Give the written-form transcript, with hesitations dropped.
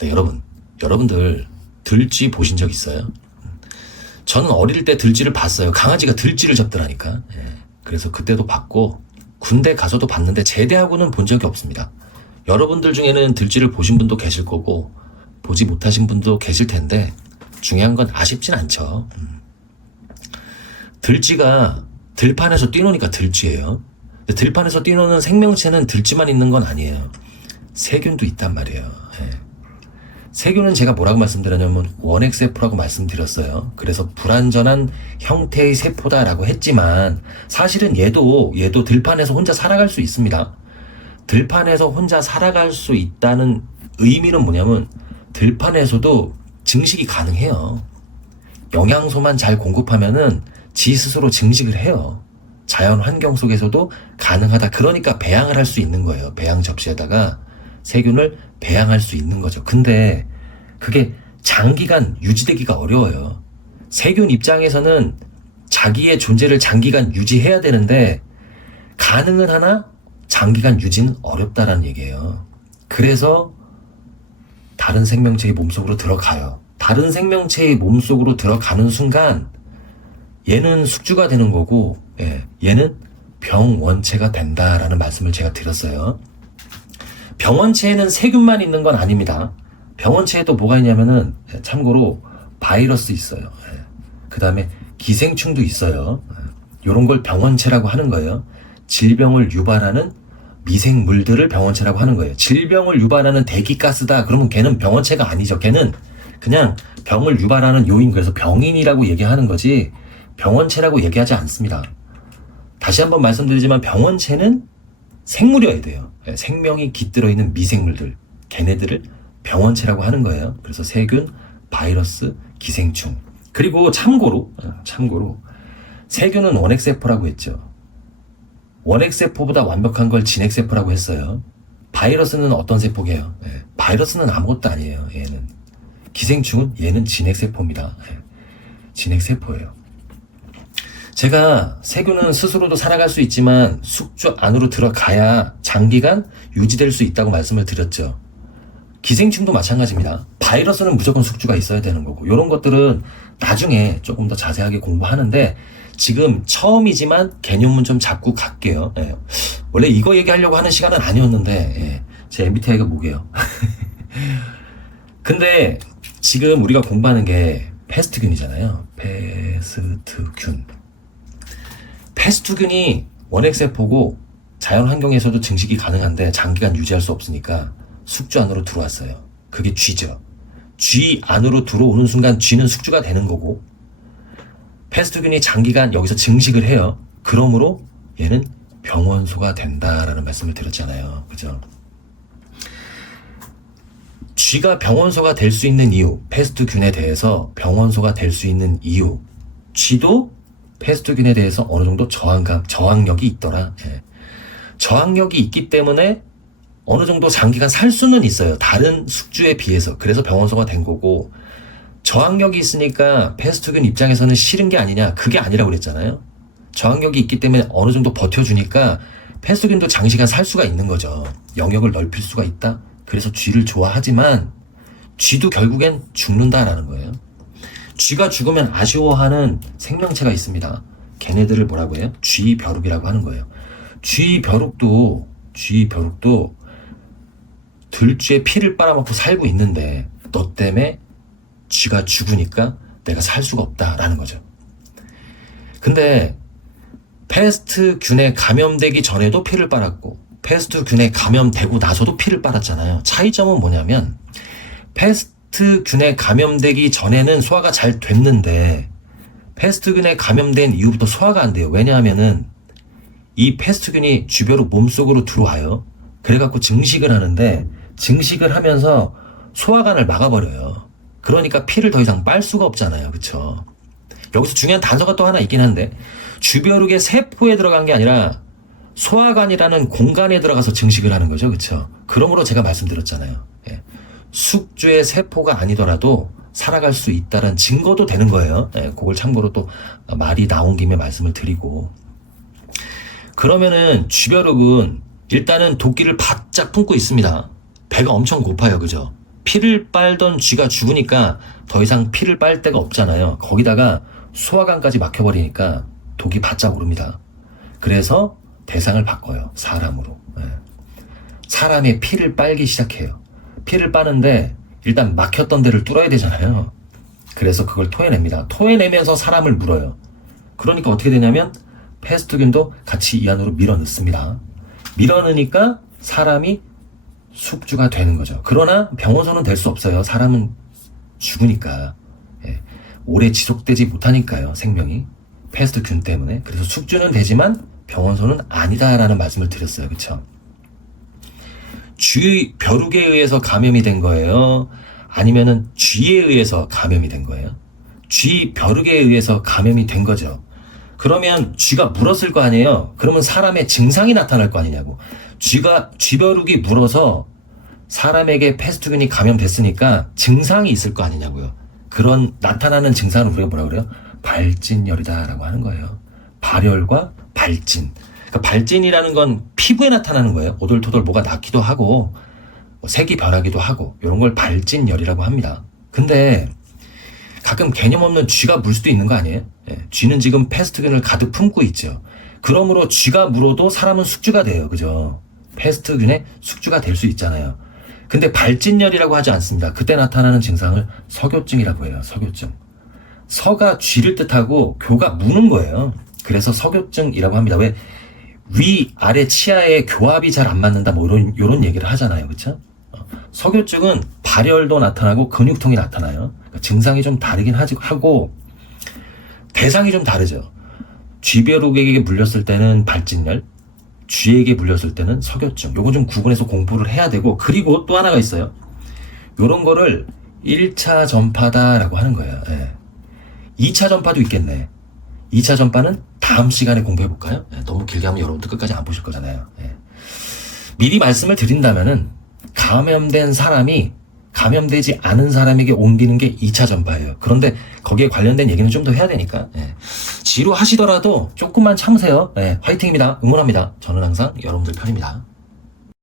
네, 여러분들 들쥐 보신 적 있어요? 저는 어릴 때 들쥐를 봤어요. 강아지가 들쥐를 잡더라니까. 그래서 그때도 봤고 군대 가서도 봤는데 제대하고는 본 적이 없습니다. 여러분들 중에는 들쥐를 보신 분도 계실 거고 보지 못하신 분도 계실 텐데 중요한 건 아쉽진 않죠. 들쥐가 들판에서 뛰노니까 들쥐예요. 근데 들판에서 뛰노는 생명체는 들쥐만 있는 건 아니에요. 세균도 있단 말이에요. 세균은 제가 뭐라고 말씀드렸냐면 원핵세포라고 말씀드렸어요. 그래서 불완전한 형태의 세포다라고 했지만 사실은 얘도 들판에서 혼자 살아갈 수 있습니다. 들판에서 혼자 살아갈 수 있다는 의미는 뭐냐면 들판에서도 증식이 가능해요. 영양소만 잘 공급하면은 지 스스로 증식을 해요. 자연 환경 속에서도 가능하다. 그러니까 배양을 할 수 있는 거예요. 배양 접시에다가 세균을 배양할 수 있는 거죠. 근데 그게 장기간 유지되기가 어려워요. 세균 입장에서는 자기의 존재를 장기간 유지해야 되는데 가능은 하나 장기간 유지는 어렵다라는 얘기예요. 그래서 다른 생명체의 몸속으로 들어가요. 다른 생명체의 몸속으로 들어가는 순간 얘는 숙주가 되는 거고 얘는 병원체가 된다라는 말씀을 제가 드렸어요. 병원체에는 세균만 있는 건 아닙니다. 병원체에도 뭐가 있냐면은 참고로 바이러스 있어요. 그 다음에 기생충도 있어요. 이런 걸 병원체라고 하는 거예요. 질병을 유발하는 미생물들을 병원체라고 하는 거예요. 질병을 유발하는 대기가스다. 그러면 걔는 병원체가 아니죠. 걔는 그냥 병을 유발하는 요인, 그래서 병인이라고 얘기하는 거지 병원체라고 얘기하지 않습니다. 다시 한번 말씀드리지만 병원체는 생물이어야 돼요. 생명이 깃들어 있는 미생물들, 걔네들을 병원체라고 하는 거예요. 그래서 세균, 바이러스, 기생충. 그리고 참고로 세균은 원핵세포라고 했죠. 원핵세포보다 완벽한 걸 진핵세포라고 했어요. 바이러스는 어떤 세포게요? 바이러스는 아무것도 아니에요. 얘는 기생충은 얘는 진핵세포입니다. 진핵세포예요. 제가 세균은 스스로도 살아갈 수 있지만 숙주 안으로 들어가야 장기간 유지될 수 있다고 말씀을 드렸죠. 기생충도 마찬가지입니다. 바이러스는 무조건 숙주가 있어야 되는 거고 이런 것들은 나중에 조금 더 자세하게 공부하는데 지금 처음이지만 개념은 좀 잡고 갈게요. 원래 이거 얘기하려고 하는 시간은 아니었는데 제 MBTI가 뭐게요? 근데 지금 우리가 공부하는 게 패스트균이잖아요. 패스트균이 원핵세포고 자연 환경에서도 증식이 가능한데 장기간 유지할 수 없으니까 숙주 안으로 들어왔어요. 그게 쥐죠. 쥐 안으로 들어오는 순간 쥐는 숙주가 되는 거고 패스트균이 장기간 여기서 증식을 해요. 그러므로 얘는 병원소가 된다라는 말씀을 드렸잖아요. 그죠? 쥐가 병원소가 될 수 있는 이유, 패스트균에 대해서 병원소가 될 수 있는 이유, 쥐도 패스트균에 대해서 어느 정도 저항력이 있더라. 저항력이 있기 때문에 어느 정도 장기간 살 수는 있어요. 다른 숙주에 비해서. 그래서 병원소가 된 거고 저항력이 있으니까 패스트균 입장에서는 싫은 게 아니냐. 그게 아니라고 그랬잖아요. 저항력이 있기 때문에 어느 정도 버텨주니까 패스트균도 장시간 살 수가 있는 거죠. 영역을 넓힐 수가 있다. 그래서 쥐를 좋아하지만 쥐도 결국엔 죽는다라는 거예요. 쥐가 죽으면 아쉬워하는 생명체가 있습니다. 걔네들을 뭐라고 해요? 쥐벼룩이라고 하는 거예요. 쥐벼룩도 들쥐의 피를 빨아먹고 살고 있는데 너 때문에 쥐가 죽으니까 내가 살 수가 없다라는 거죠. 근데 패스트균에 감염되기 전에도 피를 빨았고 패스트균에 감염되고 나서도 피를 빨았잖아요. 차이점은 뭐냐면 패스트균에 감염되기 전에는 소화가 잘 됐는데 패스트균에 감염된 이후부터 소화가 안 돼요. 왜냐하면은 이 패스트균이 쥐벼룩 몸속으로 들어와요. 그래갖고 증식을 하는데 증식을 하면서 소화관을 막아버려요. 그러니까 피를 더 이상 빨 수가 없잖아요. 그쵸? 여기서 중요한 단서가 또 하나 있긴 한데 쥐벼룩의 세포에 들어간 게 아니라 소화관이라는 공간에 들어가서 증식을 하는 거죠. 그쵸? 그러므로 제가 말씀드렸잖아요. 숙주의 세포가 아니더라도 살아갈 수 있다는 증거도 되는 거예요. 그걸 참고로 또 말이 나온 김에 말씀을 드리고 그러면은 쥐벼룩은 일단은 도끼를 바짝 품고 있습니다. 배가 엄청 고파요. 그죠? 피를 빨던 쥐가 죽으니까 더 이상 피를 빨 데가 없잖아요. 거기다가 소화관까지 막혀버리니까 독이 바짝 오릅니다. 그래서 대상을 바꿔요. 사람으로. 예. 사람의 피를 빨기 시작해요. 피를 빠는데 일단 막혔던 데를 뚫어야 되잖아요. 그래서 그걸 토해냅니다. 토해내면서 사람을 물어요. 그러니까 어떻게 되냐면 패스트균도 같이 이 안으로 밀어넣습니다. 밀어넣으니까 사람이 숙주가 되는 거죠. 그러나 병원소는 될 수 없어요. 사람은 죽으니까. 예. 오래 지속되지 못하니까요. 생명이. 패스트균 때문에. 그래서 숙주는 되지만 병원소는 아니다라는 말씀을 드렸어요. 그쵸? 쥐 벼룩에 의해서 감염이 된 거예요? 아니면은 쥐에 의해서 감염이 된 거예요? 쥐 벼룩에 의해서 감염이 된 거죠. 그러면 쥐가 물었을 거 아니에요? 그러면 사람의 증상이 나타날 거 아니냐고. 쥐벼룩이 물어서 사람에게 패스트균이 감염됐으니까 증상이 있을 거 아니냐고요. 그런 나타나는 증상을 우리가 뭐라 그래요? 발진열이다라고 하는 거예요. 발열과 발진. 그러니까 발진이라는 건 피부에 나타나는 거예요. 오돌토돌 뭐가 낫기도 하고 색이 변하기도 하고 이런 걸 발진열이라고 합니다. 근데 가끔 개념 없는 쥐가 물 수도 있는 거 아니에요? 예, 쥐는 지금 패스트균을 가득 품고 있죠. 그러므로 쥐가 물어도 사람은 숙주가 돼요. 그죠? 패스트균의 숙주가 될 수 있잖아요. 근데 발진열이라고 하지 않습니다. 그때 나타나는 증상을 석요증이라고 해요. 석요증. 서가 쥐를 뜻하고 교가 무는 거예요. 그래서 석요증이라고 합니다. 왜? 위, 아래, 치아의 교합이 잘 안 맞는다 뭐 이런 얘기를 하잖아요. 그쵸? 석요증은 발열도 나타나고 근육통이 나타나요. 그러니까 증상이 좀 다르긴 하고 대상이 좀 다르죠. 쥐벼룩에게 물렸을 때는 발진열, 쥐에게 물렸을 때는 석요증. 요거 좀 구분해서 공부를 해야 되고, 그리고 또 하나가 있어요. 요런 거를 1차 전파다라고 하는 거예요. 예. 2차 전파도 있겠네. 2차 전파는 다음 시간에 공부해 볼까요? 예, 너무 길게 하면 여러분들 끝까지 안 보실 거잖아요. 예. 미리 말씀을 드린다면은 감염된 사람이 감염되지 않은 사람에게 옮기는 게 2차 전파예요. 그런데 거기에 관련된 얘기는 좀 더 해야 되니까 예. 지루하시더라도 조금만 참으세요. 예, 화이팅입니다. 응원합니다. 저는 항상 여러분들 편입니다.